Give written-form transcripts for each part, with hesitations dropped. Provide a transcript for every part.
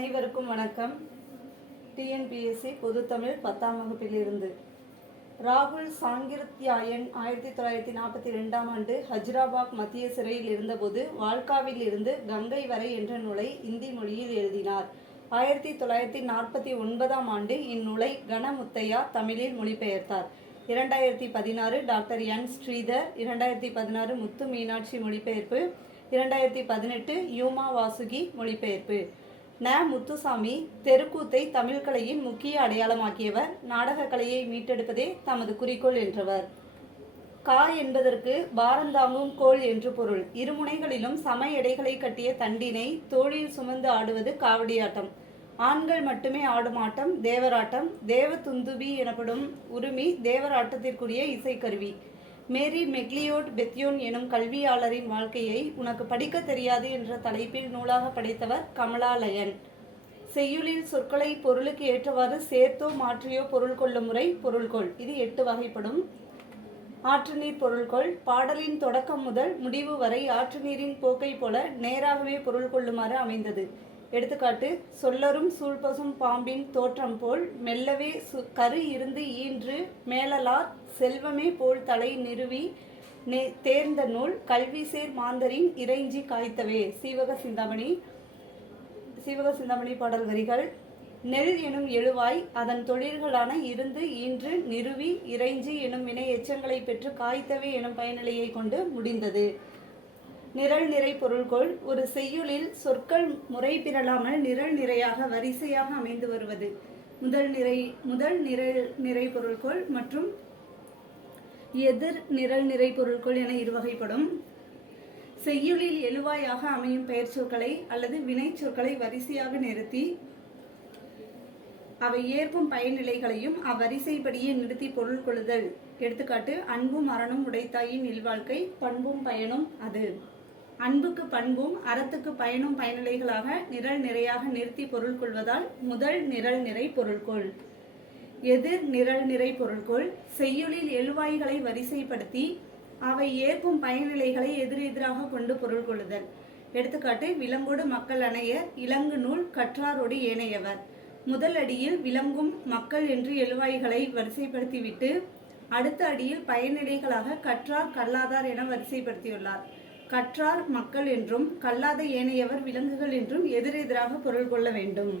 அனைவருக்கும் வணக்கம். டிஎன்பிஎஸ்சி பொதுத்தமிழ் 10ஆம் வகுப்பிலிருந்து ராகுல் சாங்கிருத்யாயன் 1942ஆம் ஆண்டு ஹஜ்ராபாத் மத்திய சிறையில் இருந்தபோது வால்காவில் இருந்து கங்கை வரை என்ற நூலை இந்தி மொழியில் எழுதினார். 1949ஆம் ஆண்டு இந்நூலை கணமுத்தையா தமிழில் மொழிபெயர்த்தார். 2016 டாக்டர் என் ஸ்ரீதர், 2016 முத்து மீனாட்சி மொழிபெயர்ப்பு, 2018 யூமா வாசுகி மொழிபெயர்ப்பு. ந. முத்துசாமி தெருக்கூத்தை தமிழ் கலையின் முக்கிய அடையாளமாக்கியவர். நாடக கலையை மீட்டெடுப்பதே தமது குறிக்கோள் என்றவர். கா என்பதற்கு பாரந்தாங்கும் கோல் என்று பொருள். இருமுனைகளிலும் சம எடைகளை கட்டிய தண்டினை தோளில் சுமந்து ஆடுவது காவடியாட்டம். ஆண்கள் மட்டுமே ஆடும் ஆட்டம் தேவராட்டம். தேவ துந்துபி எனப்படும் உருமி தேவராட்டத்திற்குரிய இசைக்கருவி. மேரி மெக்லியோட் பெத்யோன் எனும் கல்வியாளரின் வாழ்க்கையை உனக்கு படிக்க தெரியாது என்ற தலைப்பில் நூலாக படைத்தவர் கமலாலயன். செய்யுளில் சொற்களை பொருளுக்கு ஏற்றவாறு சேர்த்தோ மாற்றியோ பொருள் கொள்ளும் முறை பொருள்கொள். இது 8 வகைப்படும். ஆற்று நீர் பொருள்கொள். பாடலின் தொடக்கம் முதல் முடிவு வரை ஆற்று நீரின் போக்கை போல நேராகவே பொருள் கொள்ளுமாறு அமைந்தது. எடுத்துக்காட்டு: சொல்லரும் சூழ்பசும் பாம்பின் தோற்றம் போல் மெல்லவே கரு இருந்து ஈன்று மேலலார் செல்வமே போல் தலை நிறுவி தேர்ந்த நூல் கல்விசேர் மாந்தரின் இறைஞ்சி காய்த்தவே. சீவக சிந்தாமணி பாடல் வரிகள். நெல் எனும் எழுவாய் அதன் தொழில்களான இருந்து ஈன்று நிறுவி இறைஞ்சி எனும் வினை எச்சங்களை பெற்று காய்த்தவே எனும் பயனிலையை கொண்டு முடிந்தது. நிரல் நிறை பொருள்கொள். ஒரு செய்யுளில் சொற்கள் முறை பிறழாமல் நிரல் நிறையாக வரிசையாக அமைந்து வருவது முதல் நிறை பொருள்கொள் மற்றும் எதிர் நிரல் நிறை பொருள்கொள் என இருவகைப்படும். செய்யுளில் எழுவாயாக அமையும் பெயர் சொற்களை அல்லது வினை சொற்களை வரிசையாக நிறுத்தி அவை ஏற்கும் பயனிலைகளையும் அவ்வரிசைப்படியே நிறுத்தி பொருள் கொள்ளுதல். எடுத்துக்காட்டு: அன்பும் அறனும் உடைத்தாயின் இல்வாழ்க்கை பண்பும் பயனும் அது. அன்புக்கு பண்பும் அறத்துக்கு பயனும் பயனிலைகளாக நிரல் நிறையாக நிறுத்தி பொருள் கொள்வதால் முதல் நிரல் நிறை பொருள்கொள். எதிர் நிரல் நிறை பொருள்கொள். செய்யுளில் எழுவாய்களை வரிசைப்படுத்தி அவை ஏற்கும் பயனிலைகளை எதிரெதிராக கொண்டு பொருள் கொள்ளுதல். எடுத்துக்காட்டு: விலங்கோடு மக்கள் அணையர் இலங்கு நூல் கற்றாரோடு ஏனையவர். முதல் அடியில் விலங்கும் மக்கள் என்று எழுவாய்களை வரிசைப்படுத்திவிட்டு அடுத்த அடியில் பயனிலைகளாக கற்றார் கல்லாதார் என வரிசைப்படுத்தியுள்ளார். கற்றார் மக்கள் என்றும் கல்லாத ஏனையவர் விலங்குகள் என்றும் எதிரெதிராக பொருள் கொள்ள வேண்டும்.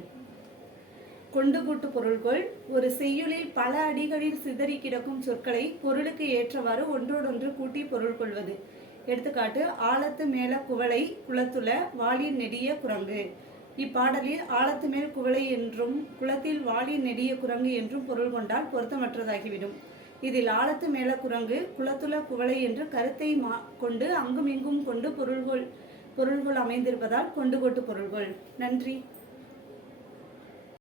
கொண்டு கூட்டு பொருள்கொள். ஒரு செய்யுளில் பல அடிகளில் சிதறி கிடக்கும் சொற்களை பொருளுக்கு ஏற்றவாறு ஒன்றோடொன்று கூட்டி பொருள் கொள்வது. எடுத்துக்காட்டு: ஆலத்து மேல குவளை குளத்துல வாளின் நெடிய குரங்கு. இப்பாடலில் ஆலத்து மேல் குவளை என்றும் குளத்தில் வாளின் நெடிய குரங்கு என்றும் பொருள் கொண்டால் பொருத்தமற்றதாகிவிடும். இதில் ஆலத்து மேல குரங்கு குளத்துல குவளை என்று கருத்தை கொண்டு அங்கும் இங்கும் கொண்டு பொருள்கொள் அமைந்திருப்பதால் கொண்டு கொட்டு பொருள்கொள். நன்றி.